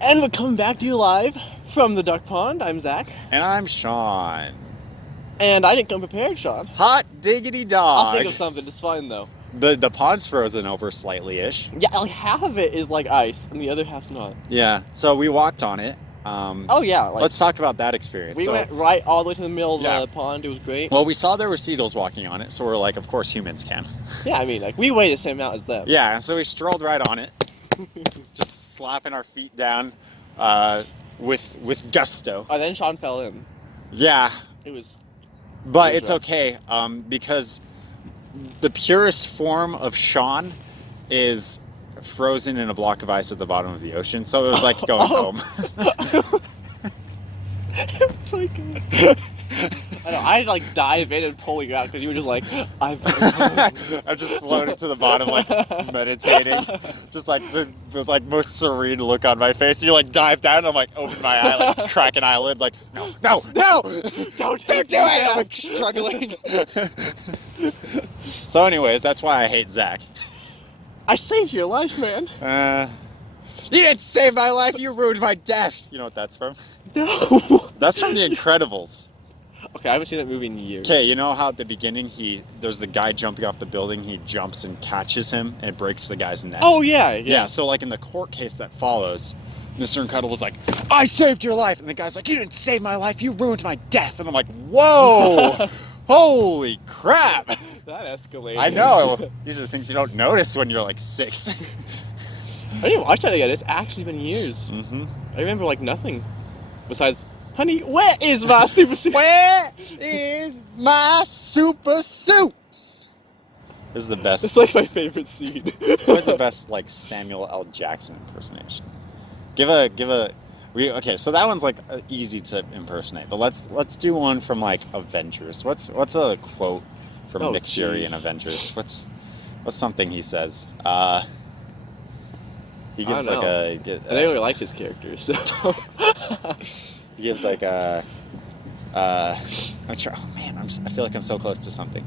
And we're coming back to you live from the Duck Pond. I'm Zach. And I'm Sean. And I didn't come prepared, Sean. Hot diggity dog. I'll think of something. It's fine, though. The pond's frozen over slightly-ish. Yeah, like half of it is like ice, and the other half's not. Yeah, so we walked on it. Oh, yeah. Like, let's talk about that experience. We went right all the way to the middle of Yeah. the pond. It was great. Well, we saw there were seagulls walking on it, so we're like, of course humans can. Yeah, I mean, like, we weigh the same amount as them. Yeah, so we strolled right on it, just slapping our feet down with gusto. And then Sean fell in. Yeah. It was... But it's okay, because the purest form of Sean is frozen in a block of ice at the bottom of the ocean, so it was like going home. It's like... I know, I'd like dive in and pull you out because you were just like, I'm just floating to the bottom, like meditating, just like the like most serene look on my face. You like dive down, and I'm like open my eye, like crack an eyelid, like no, don't do it. I'm like struggling. So, anyways, that's why I hate Zach. I saved your life, man. You didn't save my life. You ruined my death. You know what that's from? No. That's from The Incredibles. Okay, I haven't seen that movie in years. Okay, you know how at the beginning there's the guy jumping off the building, he jumps and catches him and breaks the guy's neck? Oh, yeah. Yeah, so like in the court case that follows, Mr. Incredible's like, I saved your life! And the guy's like, you didn't save my life, you ruined my death! And I'm like, whoa! Holy crap! That escalated. I know! These are the things you don't notice when you're like 6. I didn't watch that again. It's actually been years. Mm-hmm. I remember like nothing besides, honey, where is my super suit? Where is my super suit? This is the best. It's like my favorite scene. What's the best like Samuel L. Jackson impersonation? Okay, so that one's like easy to impersonate, but let's do one from like Avengers. What's a quote from Nick Fury in Avengers? What's something he says? He gives like a. I didn't really like his character, so. He gives like a. I'm sure. Oh man, I feel like I'm so close to something.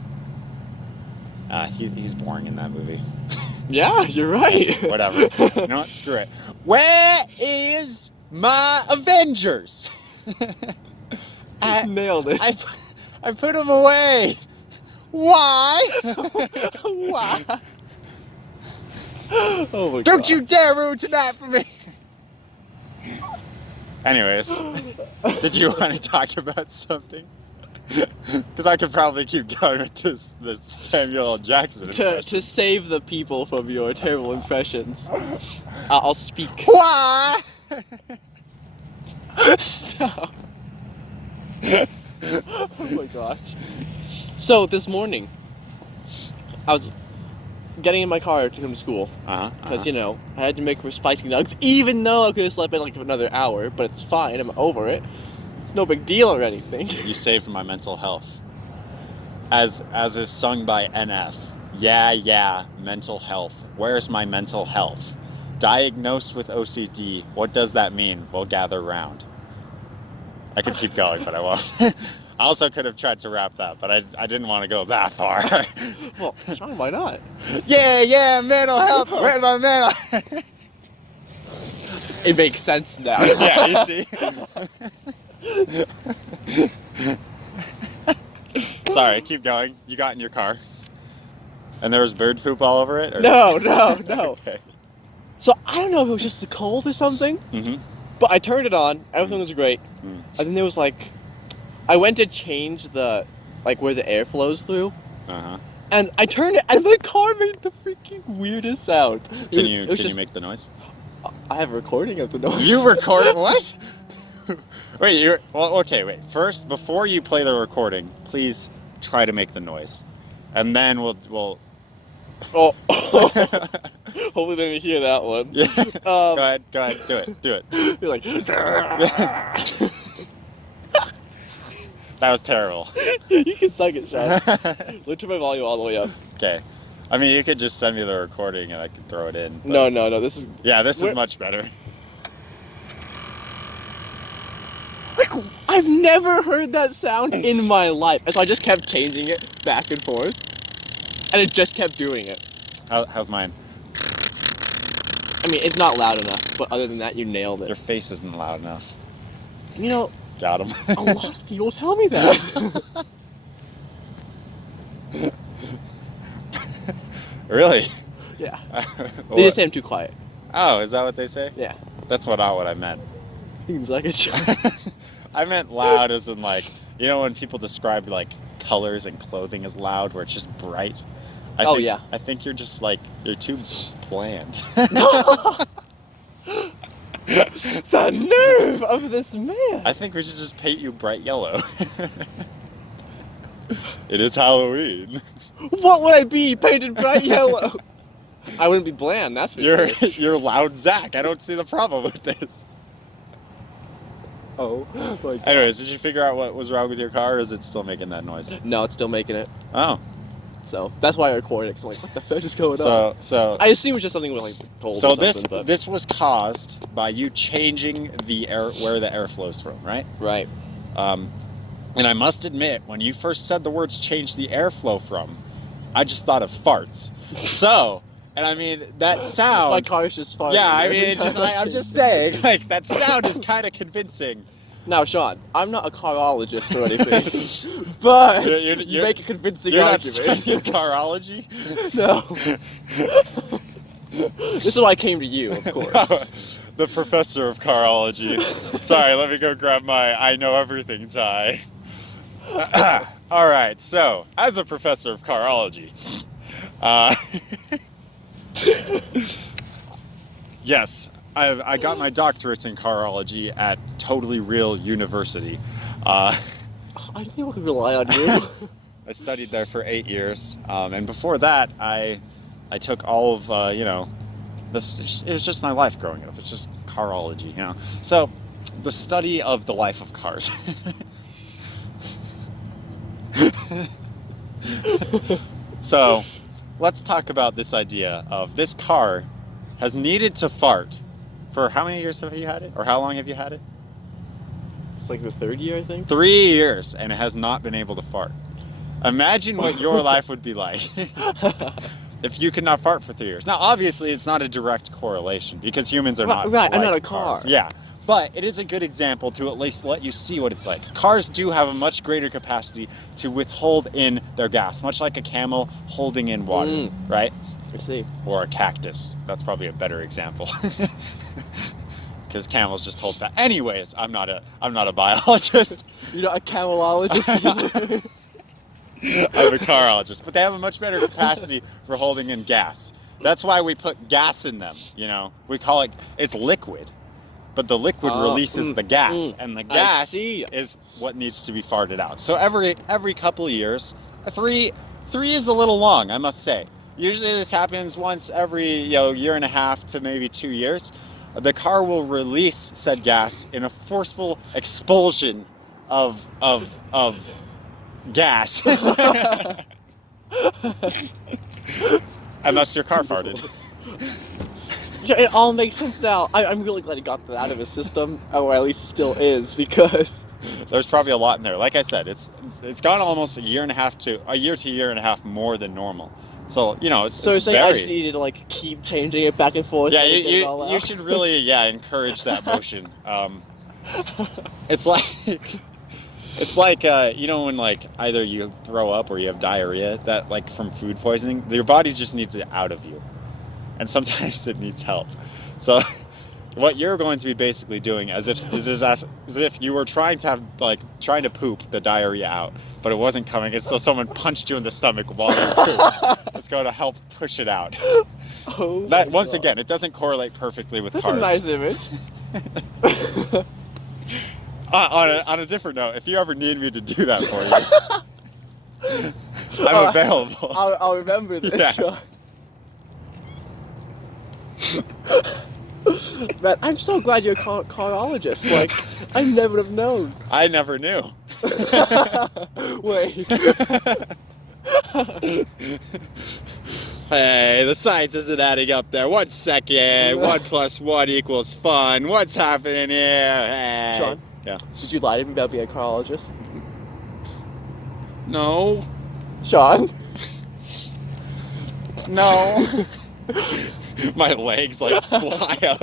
He's boring in that movie. Yeah, you're right. Whatever. You know what? Screw it. Where is my Avengers? Nailed it. I put them away. Why? Why? Oh my God. Don't you dare ruin tonight for me. Anyways, did you want to talk about something? Because I could probably keep going with this Samuel L. Jackson impression. To save the people from your terrible impressions, I'll speak. Why? Stop. Oh my gosh. So this morning, I was getting in my car to come to school. Because, you know, I had to make for Spicy Nuggs, even though I could have slept in like another hour, but it's fine, I'm over it. It's no big deal or anything. You saved my mental health. As is sung by NF. Yeah, mental health. Where's my mental health? Diagnosed with OCD. What does that mean? We'll gather round. I could keep going, but I won't. I also could have tried to rap that, but I didn't want to go that far. Well, Sean, why not? Yeah, mental health. Where's my mental? It makes sense now. Yeah, you see? Sorry, keep going. You got in your car. And there was bird poop all over it? Or? No. Okay. So I don't know if it was just the cold or something, but I turned it on, everything was great, and then there was like, I went to change the, like where the air flows through, and I turned it, and the car made the freaking weirdest sound. Can you make the noise? I have a recording of the noise. You record what? Wait, wait. First, before you play the recording, please try to make the noise. And then we'll... Oh. Hopefully they didn't hear that one. Yeah. Go ahead, do it. You're like... That was terrible. You can suck it, Sean. Look, turn my volume all the way up. Okay. I mean, you could just send me the recording and I could throw it in. No, this is... Yeah, this is much better. Like, I've never heard that sound in my life. And so I just kept changing it back and forth. And it just kept doing it. How's mine? I mean, it's not loud enough, but other than that, you nailed it. Your face isn't loud enough. You know, got him. a lot of people tell me that. Really? Yeah. They just say I'm too quiet. Oh, is that what they say? Yeah. That's not what I meant. Seems like it's. I meant loud as in like, you know when people describe like colors and clothing as loud, where it's just bright? I think you're just like, you're too bland. The nerve of this man! I think we should just paint you bright yellow. It is Halloween. What would I be painted bright yellow? I wouldn't be bland, that's for sure. You're loud Zach. I don't see the problem with this. Oh my God. Anyways, did you figure out what was wrong with your car, or is it still making that noise? No, it's still making it. Oh. So that's why I recorded it, because I'm like, what the fuck is going on? So I assume it's just something with like cold. So or something, this was caused by you changing the air, where the air flows from, right? Right. And I must admit, when you first said the words "change the airflow from," I just thought of farts. So, and I mean that sound. My car's just farting. Yeah, I mean, I'm just saying, like that sound is kind of convincing. Now, Sean, I'm not a carologist or anything, but you make a convincing argument. You're not studying carology? No. This is why I came to you, of course. The professor of carology. Sorry, let me go grab my I know everything tie. All right, so as a professor of carology, yes, I got my doctorate in carology at Totally Real University. I didn't know I could rely on you. I studied there for 8 years, and before that, I took all of this. It was just my life growing up. It's just carology, you know. So, the study of the life of cars. So, let's talk about this idea of this car has needed to fart for how many years have you had it? Or how long have you had it? It's like the third year, I think. 3 years, and it has not been able to fart. Imagine what your life would be like if you could not fart for 3 years. Now, obviously, it's not a direct correlation because humans are not right. I'm like not a car. Cars. Yeah, but it is a good example to at least let you see what it's like. Cars do have a much greater capacity to withhold in their gas, much like a camel holding in water, right? I see. Or a cactus. That's probably a better example. Because camels just hold fat. Anyways, I'm not a biologist. You're not a camelologist either. I'm a carologist, but they have a much better capacity for holding in gas. That's why we put gas in them, you know. We call it's liquid, but the liquid releases the gas, and the gas is what needs to be farted out. So every couple of years, three is a little long, I must say. Usually this happens once every year and a half to maybe 2 years. The car will release said gas in a forceful expulsion of gas. And thus your car farted. Yeah, it all makes sense now. I'm really glad he got that out of his system, or at least it still is, because there's probably a lot in there. Like I said, it's gone almost a year to a year and a half more than normal. So, it's so you're saying very... I just needed to keep changing it back and forth. Yeah, you should really encourage that motion. It's like when either you throw up or you have diarrhah that from food poisoning, your body just needs it out of you, and sometimes it needs help. So what you're going to be basically doing is as if you were trying to poop the diarrhea out, but it wasn't coming. It's so someone punched you in the stomach while you pooped. It's going to help push it out. Oh, once again, it doesn't correlate perfectly with That's cars. That's a nice image. On a different note, if you ever need me to do that for you, I'm available. I'll remember this. Yeah. Man, I'm so glad you're a carologist. I never have known. I never knew. Wait. Hey, the science isn't adding up there. 1 second. 1 + 1 = fun. What's happening here? Hey. Sean? Yeah. Did you lie to me about being a carologist? No. Sean? No. My legs like fly up.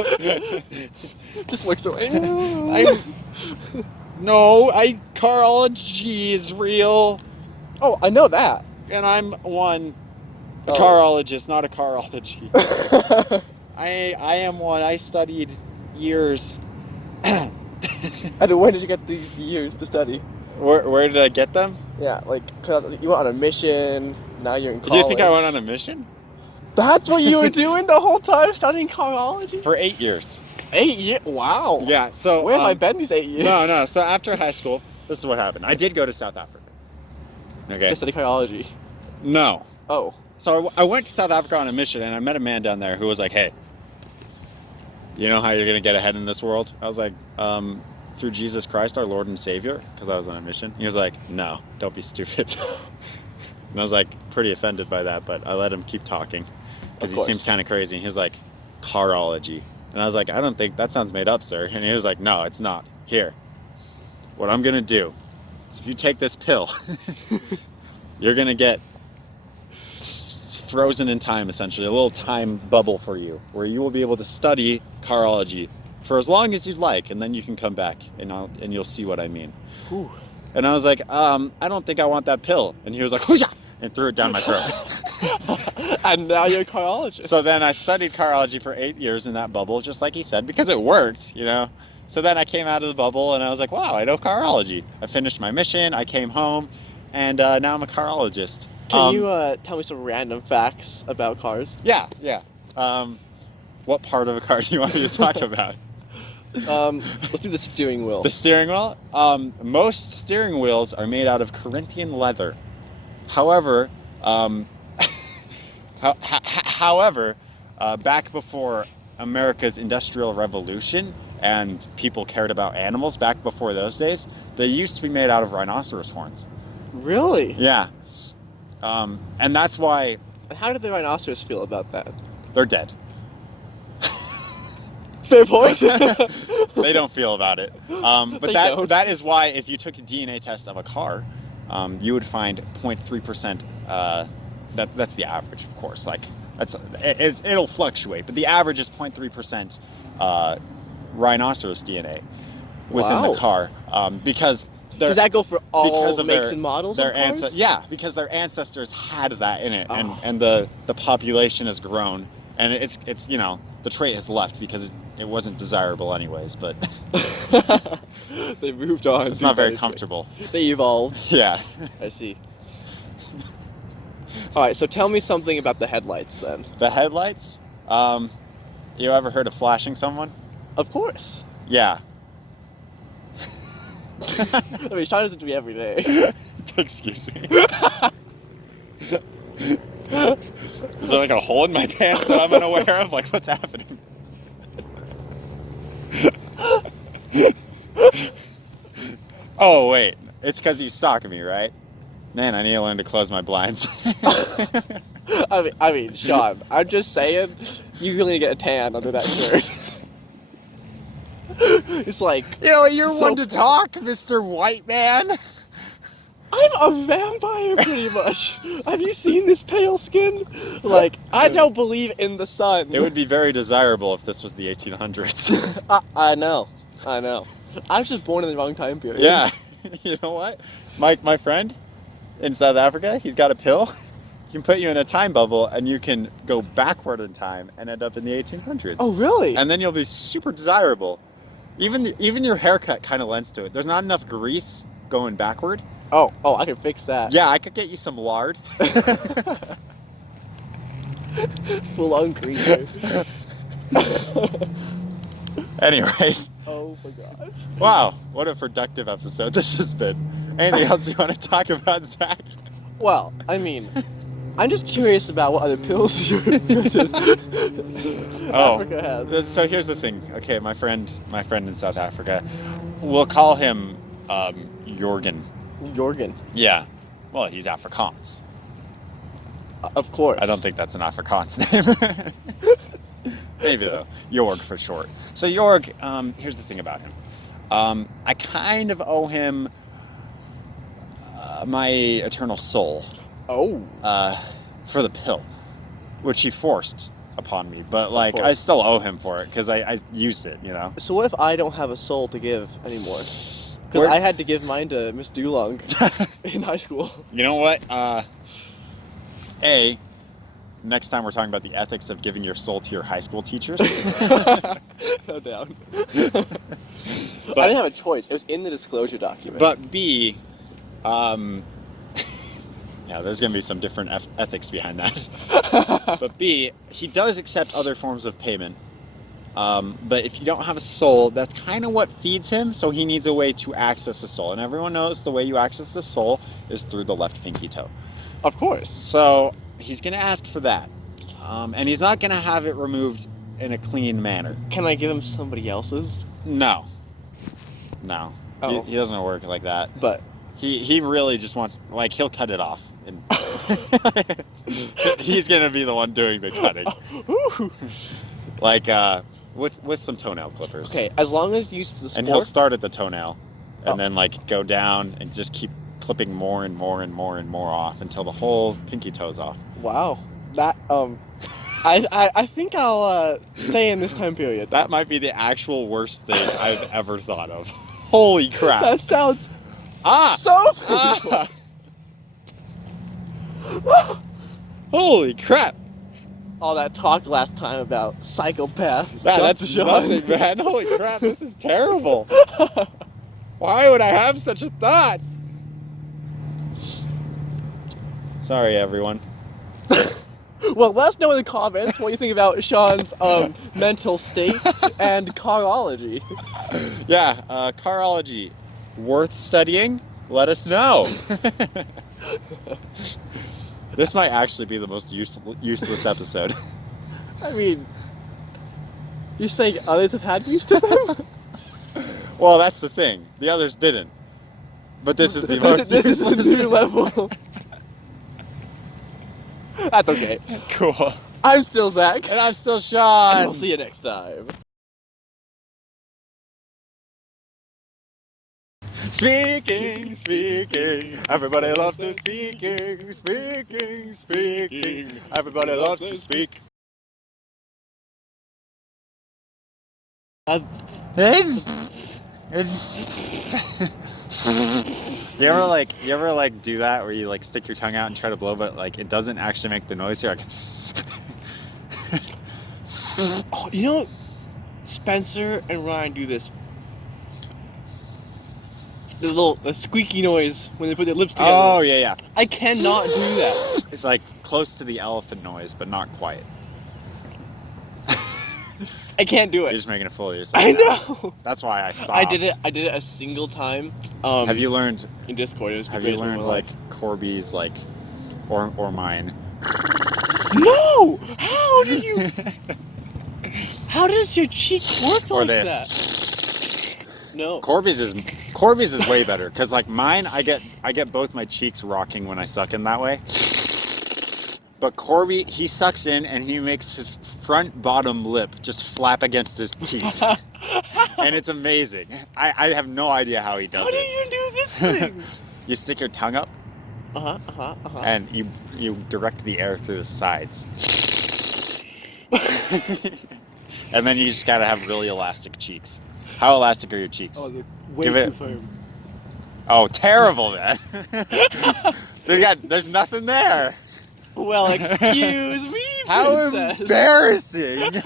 Just looks away. Carology is real. Oh, I know that. And I'm one. A Oh. carologist, not a carology. I am one. I studied years. And where did you get these years to study? Where did I get them? Yeah, like, cause you went on a mission, now you're in college. Do you think I went on a mission? That's what you were doing the whole time, studying carology? For 8 years. 8 years? Wow. Yeah, so... Where have I been these 8 years? No, so after high school, this is what happened. I did go to South Africa. Okay. To study carology? No. Oh. So I went to South Africa on a mission, and I met a man down there who was like, hey, you know how you're going to get ahead in this world? I was like, through Jesus Christ, our Lord and Savior, because I was on a mission. He was like, no, don't be stupid. And I was like pretty offended by that, but I let him keep talking because he seemed kind of crazy. He was like, carology. And I was like, I don't think that sounds made up, sir. And he was like, no, it's not. Here, what I'm going to do is if you take this pill, you're going to get frozen in time, essentially, a little time bubble for you where you will be able to study carology for as long as you'd like, and then you can come back and you'll see what I mean. Ooh. And I was like, I don't think I want that pill. And he was like, hoo-yah! And threw it down my throat. And now you're a carologist. So then I studied carology for 8 years in that bubble, just like he said, because it worked, you know. So then I came out of the bubble and I was like, wow, I know carology. I finished my mission, I came home, and now I'm a carologist. Can you tell me some random facts about cars? Yeah. What part of a car do you want me to talk about? Let's do the steering wheel. The steering wheel? Most steering wheels are made out of Corinthian leather. However, back before America's Industrial Revolution and people cared about animals, back before those days, they used to be made out of rhinoceros horns. Really? Yeah. And that's why... How did the rhinoceros feel about that? They're dead. Fair point. They don't feel about it. But that is why if you took a DNA test of a car, you would find 0.3%. That's the average, of course. Like it'll fluctuate, but the average is 0.3% rhinoceros DNA within the car. Because does that go for all makes and models? Because their ancestors had that in it, and the population has grown, and it's you know, the trait has left because it wasn't desirable anyways, but they moved on. It's not very comfortable. They evolved. Yeah. I see. All right, so tell me something about the headlights then. The headlights? You ever heard of flashing someone? Of course. Yeah. I mean, Sean does it to me every day. Excuse me. Is there like a hole in my pants that I'm unaware of? Like, what's happening? Oh, wait. It's because you stalking me, right? Man, I need to learn to close my blinds. I mean, Sean, I'm just saying, you really need to get a tan under that shirt. It's like... You know, you're one to talk, Mr. White Man. I'm a vampire, pretty much. Have you seen this pale skin? Like, I don't believe in the sun. It would be very desirable if this was the 1800s. I know. I was just born in the wrong time period. Yeah. You know what? My friend in South Africa, he's got a pill. He can put you in a time bubble, and you can go backward in time and end up in the 1800s. Oh, really? And then you'll be super desirable. Even your haircut kind of lends to it. There's not enough grease going backward. Oh, I can fix that. Yeah, I could get you some lard. Full on greaser. Anyways. Oh my gosh. Wow, what a productive episode this has been. Anything else you want to talk about, Zach? Well, I mean, I'm just curious about what other pills Africa has. So here's the thing. Okay, my friend in South Africa, we'll call him Jorgen. Jorgen. Yeah. Well, he's Afrikaans. Of course. I don't think that's an Afrikaans name. Maybe though. Jorg for short. So Jorg, here's the thing about him. I kind of owe him my eternal soul. Oh. For the pill, which he forced upon me. But like, I still owe him for it because I used it, you know. So what if I don't have a soul to give anymore? Because I had to give mine to Miss Dulong in high school. You know what? Next time we're talking about the ethics of giving your soul to your high school teachers. No doubt. But I didn't have a choice. It was in the disclosure document. But B, yeah, there's going to be some different ethics behind that. But B, he does accept other forms of payment. But if you don't have a soul, that's kind of what feeds him, so he needs a way to access the soul. And everyone knows the way you access the soul is through the left pinky toe. Of course. So he's going to ask for that. And he's not going to have it removed in a clean manner. Can I give him somebody else's? No. Oh. He doesn't work like that. But he really just wants, like, he'll cut it off. And he's going to be the one doing the cutting. Like, with some toenail clippers. Okay, as long as you use the sport. And he'll start at the toenail and then, like, go down and just keep clipping more and more and more and more off until the whole pinky toe's off. Wow. That, I think I'll stay in this time period. That might be the actual worst thing I've ever thought of. Holy crap. That sounds so painful. Holy crap. All that talk last time about psychopaths. That's nothing, man. Holy crap, this is terrible. Why would I have such a thought? Sorry, everyone. Well, let us know in the comments what you think about Sean's mental state and carology. Yeah, carology. Worth studying? Let us know. This might actually be the most useless episode. I mean, you're saying others have had use to them? Well, that's the thing. The others didn't. But this is the most This useless. is the new level. That's okay. Cool. I'm still Zach. And I'm still Sean. And we'll see you next time. Speaking. Everybody loves to speaking. Everybody loves to speak. You ever like do that where you like stick your tongue out and try to blow, but like it doesn't actually make the noise? You're like, oh, you know, Spencer and Ryan do this. The squeaky noise when they put their lips together. oh yeah. I cannot do that. It's like close to the elephant noise, but not quite. I can't do You're it. just making a fool of yourself. I now. know. That's why I stopped. I did it a single time. Have you learned in Discord? It was Have you learned like Corby's like, or mine? No. How do you? How does your cheek work Or like this. that? No. Corby's is way better because like mine, I get both my cheeks rocking when I suck in that way. But Corby, he sucks in and he makes his front bottom lip just flap against his teeth. And it's amazing. I have no idea how he does How do it. you do this thing? You stick your tongue up and you direct the air through the sides. And then you just gotta have really elastic cheeks. How elastic are your cheeks? Oh, they're way Give too it- firm. Oh, terrible, man. There's nothing there. Well, excuse me, How princess. embarrassing.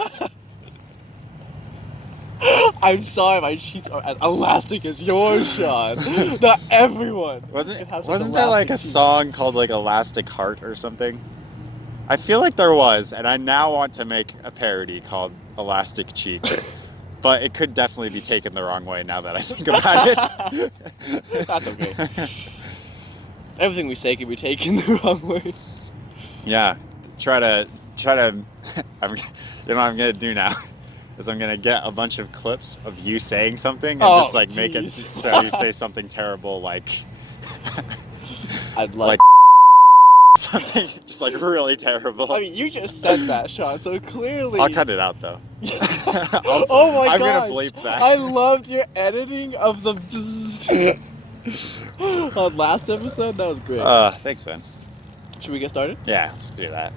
I'm sorry, my cheeks are as elastic as yours, Sean. Not everyone. Wasn't can have such there like a elastic cheeks. song called like Elastic Heart or something? I feel like there was, and I now want to make a parody called Elastic Cheeks. But it could definitely be taken the wrong way now that I think about it. That's okay. Everything we say can be taken the wrong way. Yeah, try to. You know what I'm gonna do now is I'm gonna get a bunch of clips of you saying something and just like make it so you say something terrible like. I'd like something just like really terrible. I mean, you just said that, Sean. So clearly. I'll cut it out though. Oh my god! I'm gonna bleep that. I loved your editing of the. On last episode, that was great. Thanks, man. Should we get started? Yeah, let's do that.